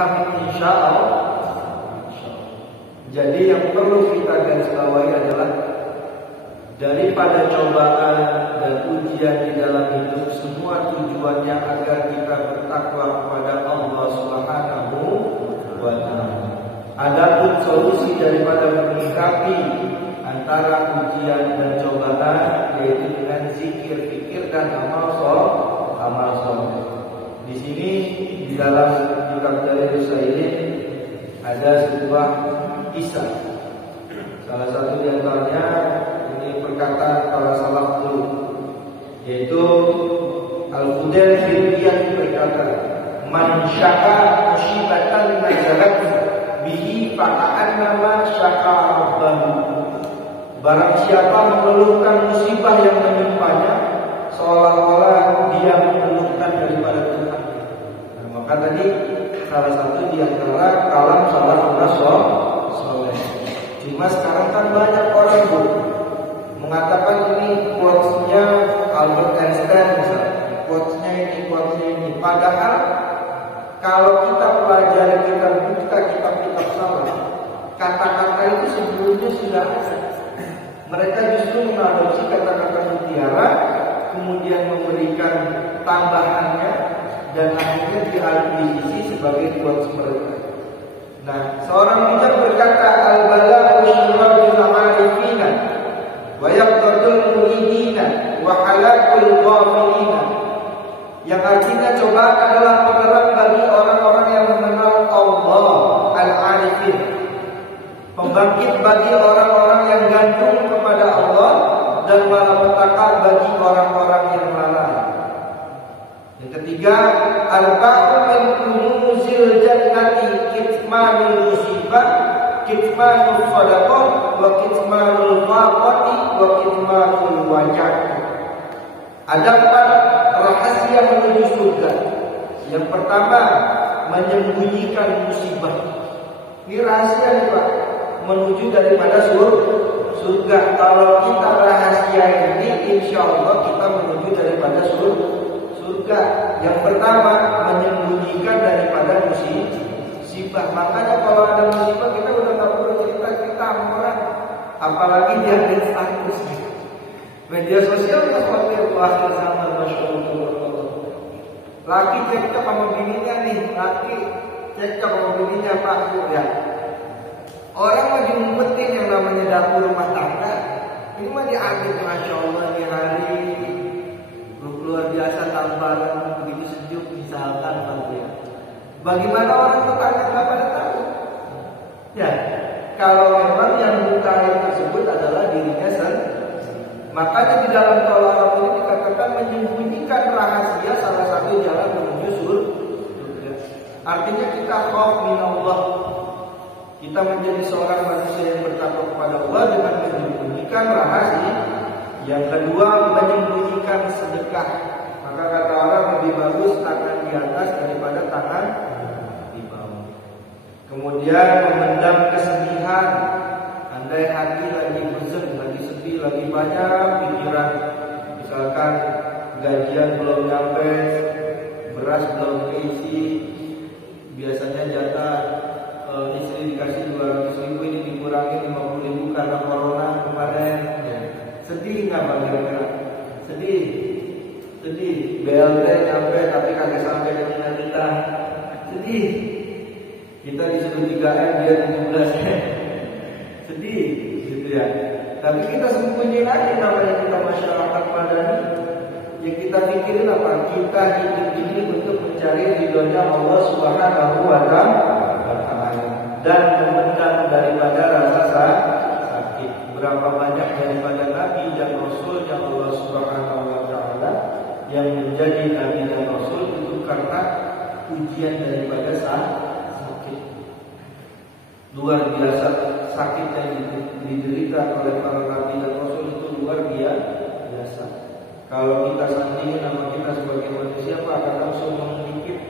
Insya Allah. Jadi yang perlu kita garis bawahi adalah daripada cobaan dan ujian di dalam hidup, semua tujuannya agar kita bertakwa kepada Allah Subhanahu wa Ta'ala. Adapun solusi daripada menyikapi antara ujian dan cobaan yaitu dengan zikir, fikir dan amal soleh. Di sini di dalam kitab Jalalain ini ada sebuah kisah. Salah satu di antaranya ini perkataan para salaf dulu, yaitu Al-Fudail bin Iyad berkata, "Man syaka musibatan nazalat bihi fa'annama syaka rabbahu." Barang siapa mengeluhkan musibah yang menimpanya, seolah-olah dia mengeluhkan daripada Tuhan. Nah, maka tadi salah satu di antara kalam salafus saleh. Cuma sekarang kan banyak orang mengatakan ini quotes-nya Albert Einstein misalnya, quotes-nya ini. Padahal kalau kita pelajari, kita buka kitab-kitab salaf, kata-kata itu sebelumnya sudah ada. Mereka justru mengadopsi kata-kata mutiara, kemudian memberikan tambahannya, dan akhirnya diakuisisi sebagai quotes mereka. Nah, seorang bijak berkata, "Al-bala'u syirrul ma'arifina wa yaqdul muridina wa halakul ghafilina." Yang artinya cobaan adalah penggerak bagi orang-orang yang mengenal Allah, al-arifin. Pembangkit bagi orang-orang yang gantung kepada Allah, dan malapetaka bagi orang-orang yang lalai. Yang ketiga, al-ba'u min kunuzil jannati kitmanul musibah, kitmanul sadaqah, wa kitmanul faqati, wa kitmanul wajah. Ada 4 rahasia menuju surga. Yang pertama, menyembunyikan musibah. Ini rahasia nih Pak, menuju daripada surga. Kalau kita rahasia ini, insya Allah kita menuju daripada surga. Yang pertama, menyembunyikan daripada musibah. Makanya kalau ada musibah, kita udah gak perlu cerita sama orang, apalagi dia ada status. Media sosial kan seperti bahasa sama, Masya Allah. Laki cekcok sama bininya nih, laki cekcok sama bininya Pak Bu ya. Orang lagi ngumpetin yang namanya dapur rumah tangga, ini mah diambil, Masya Allah, di hari luar biasa tamparan begitu sejuk misalkan Pak ya. Bagaimana orang tetangga nggak pada tahu? Ya, kalau memang yang buka tersebut adalah dirinya sendiri. Makanya di dalam tolak ini dikatakan menyembunyikan rahasia salah satu jalan menuju surga. Artinya kita khauf minallah. Kita menjadi seorang manusia yang bertakwa kepada Allah dengan menyembunyikan rahasia. Yang kedua, menyembunyikan sedekah. Maka kata orang lebih bagus tangan di atas daripada tangan di bawah. Kemudian memendam kesedihan. Andai hati lagi bosan, lagi sedih, lagi banyak pikiran, misalkan gajian belum nyampe, beras belum keisi, biasanya jatah istri dikasih 200.000, ini dikurangi 50.000 karena corona kemarin. Ya. Sedih nggak bagaimana? Sedih. BLT nyampe tapi kagak sampai ke 5 juta. Sedih. Kita disuruh 3M, dia 17. Sedih, gitu ya. Tapi kita sembunyi lagi namanya kita masyarakat madani. Yang kita pikirin apa? Kita hidup ini untuk mencari ridhonya Allah Subhanahu wa Ta'ala dan memendam daripada rasa sakit. Berapa banyak daripada Nabi dan Rasul yang Allah Subhanahu wa Ta'ala yang menjadi Nabi dan Rasul itu karena ujian daripada sakit. Luar biasa sakit yang diderita oleh para Nabi dan Rasul itu luar biasa. Kalau kita sendiri nama kita sebagai manusia Pak akan langsung mengikip.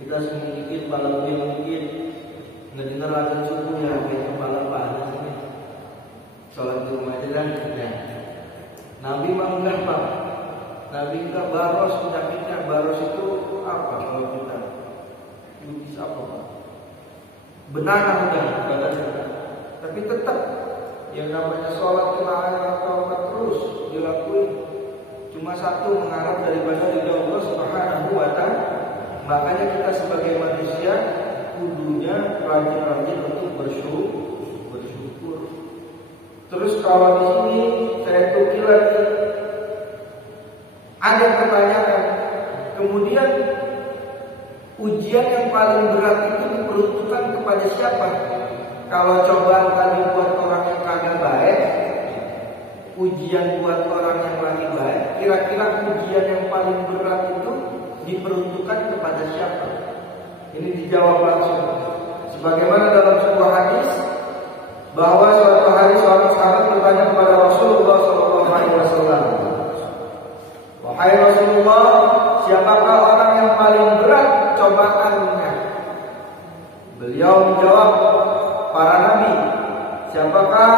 Kita sedikit, malam sedikit, ngedengar azan subuh ya, kayak kepala panas nih. Sholat di rumah aja dan ya. Nabi mah enggak Pak. Nabi enggak baros penyakitnya. Baros itu apa kalau kita? lukis apa Pak? Benana udah badannya, tapi tetap yang namanya sholat atau terus dilakuin. Cuma satu, mengharap daripada ridha Allah Subhanahu wa Ta'ala. Makanya kita sebagai manusia kudunya rajin-rajin untuk bersyukur. Terus kalau di sini saya tukil lagi, ada yang bertanyakan, kemudian ujian yang paling berat itu diperuntukkan kepada siapa? Kalau cobaan tadi buat orang yang kagak baik, ujian buat orang yang lagi baik, kira-kira ujian yang paling berat itu diperuntukkan kepada siapa? Ini dijawab langsung. Sebagaimana dalam sebuah hadis, bahwa suatu hari seorang sahabat bertanya kepada Rasulullah SAW, wahai Rasulullah, siapakah orang yang paling berat cobaannya? Beliau menjawab, para nabi. Siapakah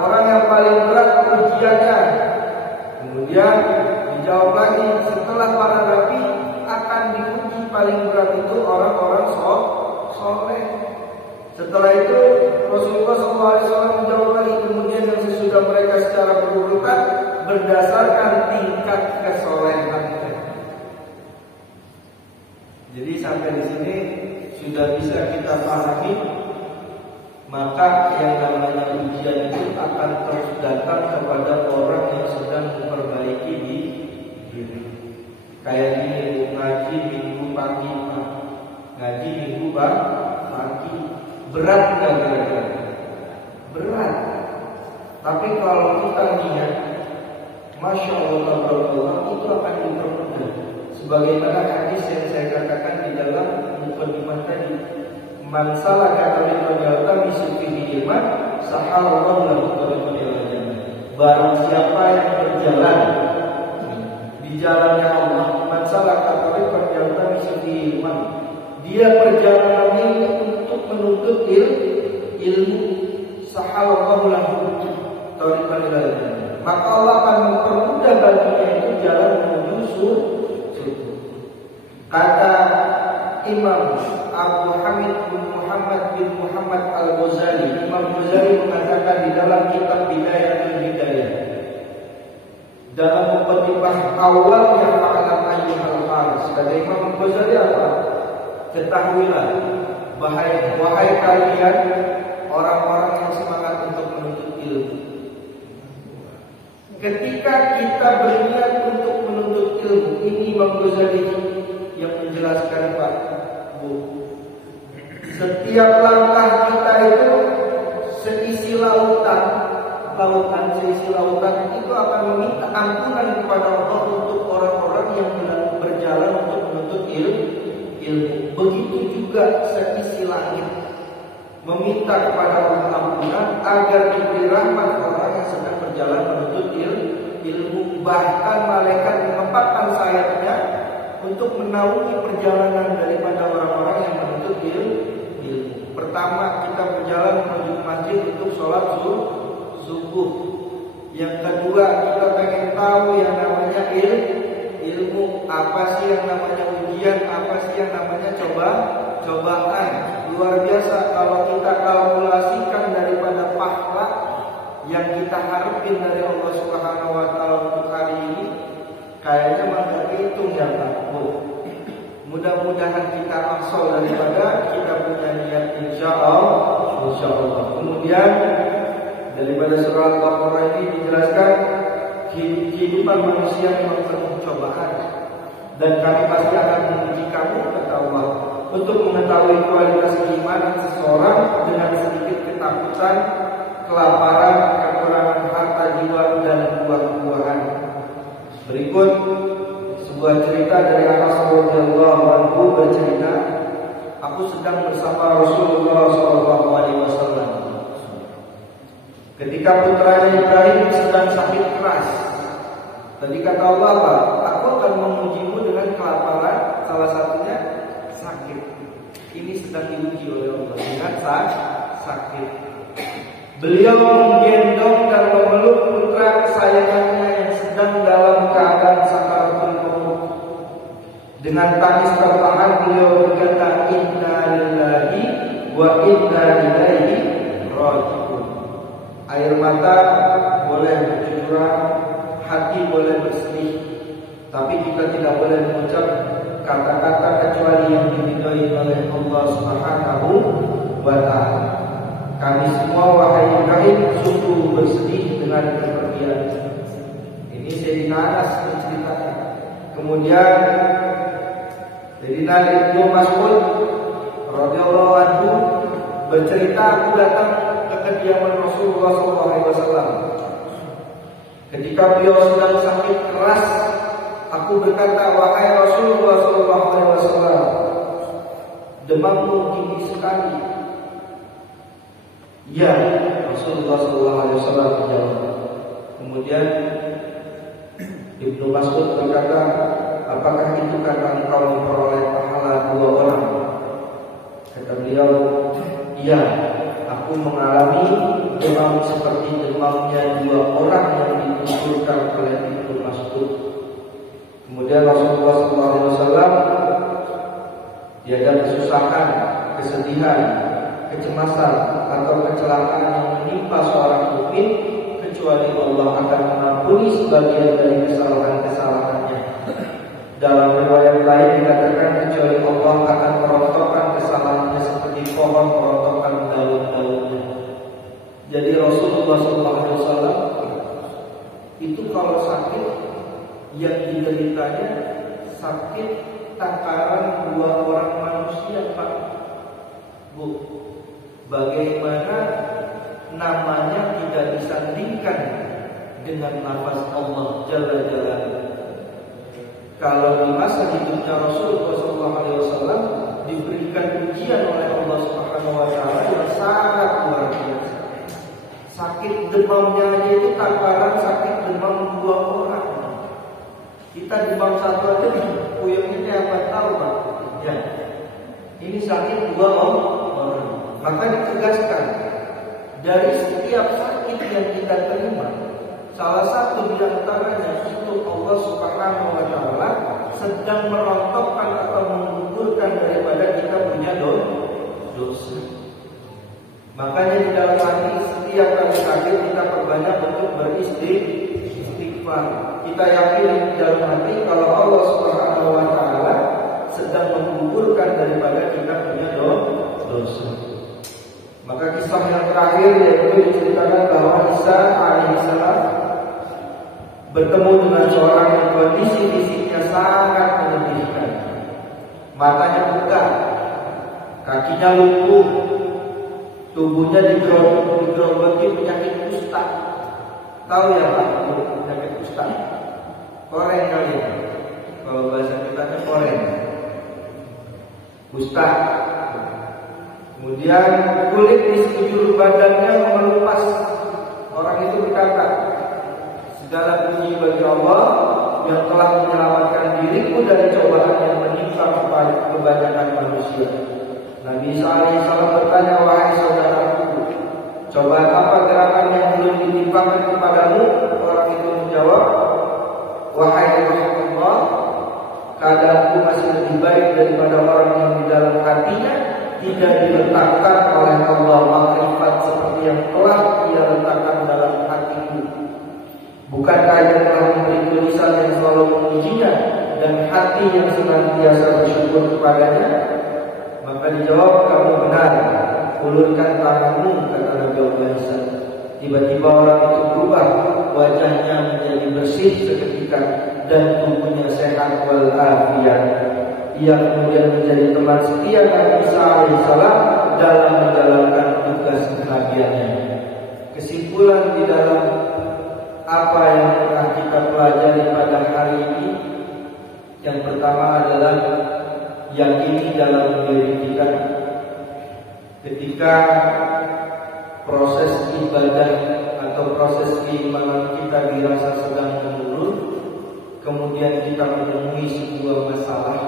orang yang paling berat ujiannya? Kemudian dijawab lagi, setelah para nabi akan diuji paling berat itu orang-orang soleh. Setelah itu Rasulullah SAW menjawab lagi, kemudian yang sesudah mereka secara berurutan berdasarkan tingkat kesolehan. Jadi sampai di sini sudah bisa kita pahami, maka yang namanya ujian itu akan terus datang kepada orang yang sedang memperbaiki diri. Kayak gini, ngaji minggu pagi, ngaji minggu pagi, berat nggak kira-kira? Berat. Tapi kalau kita niat, masya Allah, itu akan dipermudah. Sebagaimana hadis yang saya katakan di dalam mukadimah tadi, man salaka tariqan yaltamisu fihi ilman sahalallahu lahu tariqan ilal jannah. Barang siapa yang berjalan di jalannya Allah, man salaka tariqan yaltamisu fihi ilman, dia perjalanannya untuk menuntut ilmu, sahalallahu lahu tariqan ilal jannah, maka Allah akan mempermudah baginya itu jalan menuju surga. Kata Imam Abu Hamid bin Muhammad Al-Ghazali, Imam Ghazali mengatakan di dalam kitab Bidayatul Hidayah, dalam mukadimah awal yang fa'alam ayyuhal haris, kata Imam Ghazali apa? Ketahuilah, wahai kalian orang-orang yang semangat untuk menuntut ilmu. Ketika kita berniat untuk menuntut ilmu, ini Imam Ghazali yang menjelaskan Pak Bu, setiap langkah kita itu seisi lautan seisi lautan itu akan meminta ampunan kepada Allah untuk orang-orang yang berjalan untuk menuntut ilmu. Begitu juga seisi langit meminta kepada Allah ampunan agar diberi rahmat orang yang sedang berjalan menuntut ilmu. Bahkan malaikat mengepakkan sayapnya untuk menaungi perjalanan daripada orang-orang yang menuntut ilmu. Pertama, kita berjalan menuju masjid untuk sholat subuh. Yang kedua, kita pengen tahu yang namanya ilmu. Apa sih yang namanya ujian? Apa sih yang namanya cobaan? Luar biasa kalau kita kalkulasikan daripada pahala yang kita harapin dari Allah Subhanahu wa Ta'ala untuk hari ini, kayaknya maka hitung ya Pak. Mudah-mudahan kita asal daripada kita punya niat insya Allah. Kemudian daripada surah Al-Baqarah ini dijelaskan kehidupan manusia memang penuh cobaan, dan kami pasti akan menguji kamu, kata Allah, untuk mengetahui kualitas keimanan seseorang dengan sedikit ketakutan, kelaparan, kekurangan harta jiwa dan buah-buahan. Berikut sebuah cerita dari Anas radhiyallahu anhu bercerita, aku sedang bersama Rasulullah SAW ketika putranya Ibrahim sedang sakit keras. Tadi kata Allah, aku akan mengujimu dengan kelaparan, salah satunya sakit. Ini sedang diuji oleh Allah dengan sakit. Beliau menggendong dan memeluk putra kesayangannya yang sedang dalam keadaan sakaratul maut. Dengan tangis tertahan beliau berkata, inna lillahi wa inna ilaihi raji'un. Air mata boleh bercucuran, hati boleh bersedih, tapi kita tidak boleh mengucap kata-kata kecuali yang diridhoi oleh Allah Subhanahu wa ta'ala. Kami semua wahai Ibrahim sungguh bersedih dengan kepergian. Ini Sayyidina Anas menceritakan. Kemudian Sayyidina Ibnu Mas'ud radhiyallahu anhu bercerita, aku datang ke kediaman Rasulullah SAW. Ketika beliau sedang sakit keras, aku berkata, wahai Rasulullah SAW, demammu tinggi sekali. Ya, Rasulullah SAW menjawab. Kemudian Ibnu Mas'ud berkata, apakah itu karena engkau memperoleh pahala 2 orang? Kata beliau, iya, aku mengalami demam seperti demamnya 2 orang yang dituturkan oleh Ibnu Mas'ud. Kemudian Rasulullah SAW tiada kesusahan, kesedihan, kecemasan atau kecelakaan yang menimpa seorang mukmin kecuali Allah akan mengampuni sebagian dari kesalahan-kesalahannya. Dalam riwayat lain dikatakan kecuali Allah akan merontokkan kesalahannya seperti pohon merontokkan daun-daunnya. Jadi Rasulullah SAW itu kalau sakit yang dideritanya sakit takaran 2 orang manusia, Pak, Bu. Bagaimana namanya tidak disandingkan dengan nafas Allah Jalla Jalaluhu. Kalau di masa hidupnya Rasulullah SAW diberikan ujian oleh Allah Subhanahu Wa Taala yang sangat luar biasa. Sakit demamnya aja itu takaran sakit demam 2 orang. Kita demam 1 aja puyengnya apa tahu, Pak? Ya. Ini sakit 2 orang. Maka ditegaskan dari setiap sakit yang kita terima, salah satu di antaranya itu Allah Subhanahu Wa Taala sedang merontokkan atau menggugurkan daripada kita punya dosa. Makanya di dalam hati setiap kali sakit kita perbanyak untuk beristighfar. Kita yakin di dalam hati kalau Allah Subhanahu Wa Taala sedang menggugurkan daripada kita punya dosa. Maka kisah yang terakhir yaitu diceritakan bahwa Isa alaihissalam bertemu dengan seorang yang kondisi fisiknya sangat menyedihkan. Matanya buta, kakinya lumpuh, tubuhnya digerogoti penyakit kusta. Tahu ya Pak, penyakit kusta? Koreng kali ya. Kalau bahasa kita koreng. Kusta. Kemudian kulit di sekujur badannya mengelupas. Orang itu berkata, segala puji bagi Allah yang telah menyelamatkan diriku dari cobaan yang menimpa kebanyakan manusia. Nabi Isa alaihissalam bertanya, wahai saudaraku, cobaan apa gerakan yang belum ditimpakan kepadamu? Orang itu menjawab, wahai Rasulullah, keadaanku masih lebih baik daripada orang yang di dalam hatinya tidak diletakkan oleh Allah makrifat seperti yang telah Dia letakkan dalam hatiku. Bukankah Dia telah memberi tulisan yang selalu memujinya dan hati yang senantiasa bersyukur kepadanya? Maka dijawab, kamu benar. Ulurkan tanganmu, kata Nabi Isa. Tiba-tiba orang itu berubah, wajahnya menjadi bersih seketika dan tubuhnya sehat walafiat. Ia kemudian menjadi teman setia Nabi Isa alaihissalam dalam menjalankan tugas kenabiannya. Kesimpulan di dalam apa yang telah kita pelajari pada hari ini, yang pertama adalah yakini dalam diri kita. Ketika proses ibadah atau proses keimanan kita dirasa sedang menurun, kemudian kita menemui sebuah masalah,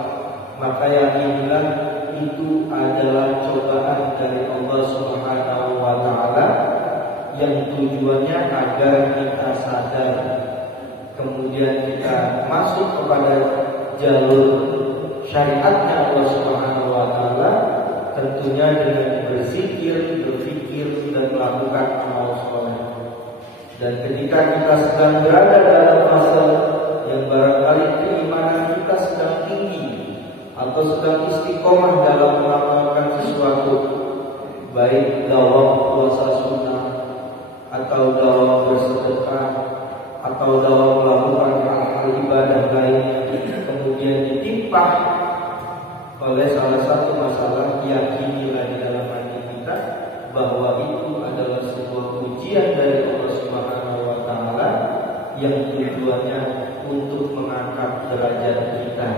maka yakinilah itu adalah cobaan dari Allah Subhanahu Wa Taala yang tujuannya agar kita sadar, kemudian kita masuk kepada jalur syariatnya Allah Subhanahu wa taala, tentunya dengan berzikir, berfikir dan melakukan amal soleh. Dan ketika kita sedang berada dalam fase yang barangkali keimanan kita sedang tinggi atau sedang istiqomah dalam melakukan sesuatu, baik dakwah puasa sunnah atau dakwah bersedekah atau dakwah melakukan amal ibadah lain, kemudian ditimpa oleh salah satu masalah, yakinilah di dalam hati kita bahwa itu adalah sebuah ujian dari Allah Subhanahu wa taala yang tujuannya untuk mengangkat derajat kita,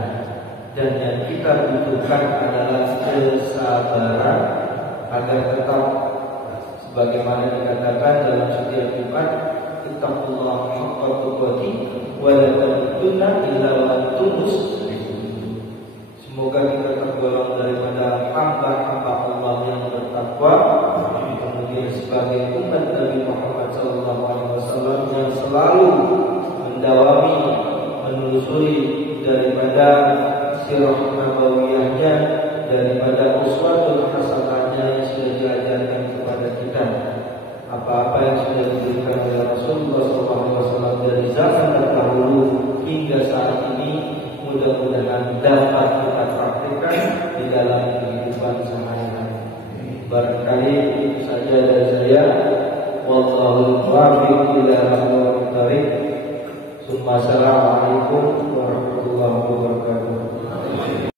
dan yang kita butuhkan adalah kesabaran agar tetap sebagaimana dikatakan dalam setiap Jumat, ittaqullaha haqqa tuqatih wa la tamutunna illa wa antum muslimun. Semoga kita tergolong daripada hamba-hamba Allah yang bertakwa, kemudian sebagai umat Nabi Muhammad SAW yang selalu mendawami, menelusuri daripada sirah nabawiyahnya, daripada uswatul hasanahnya yang sudah diajarkan kepada kita. Apa-apa yang sudah diberikan oleh Rasulullah SAW dari zaman terdahulu hingga saat ini, mudah-mudahan dapat kita praktikkan di dalam kehidupan sehari-hari. Barangkali itu saja dari saya. Wallahu muwaffiq ila aqwamit thoriq. Assalamualaikum warahmatullahi wabarakatuh.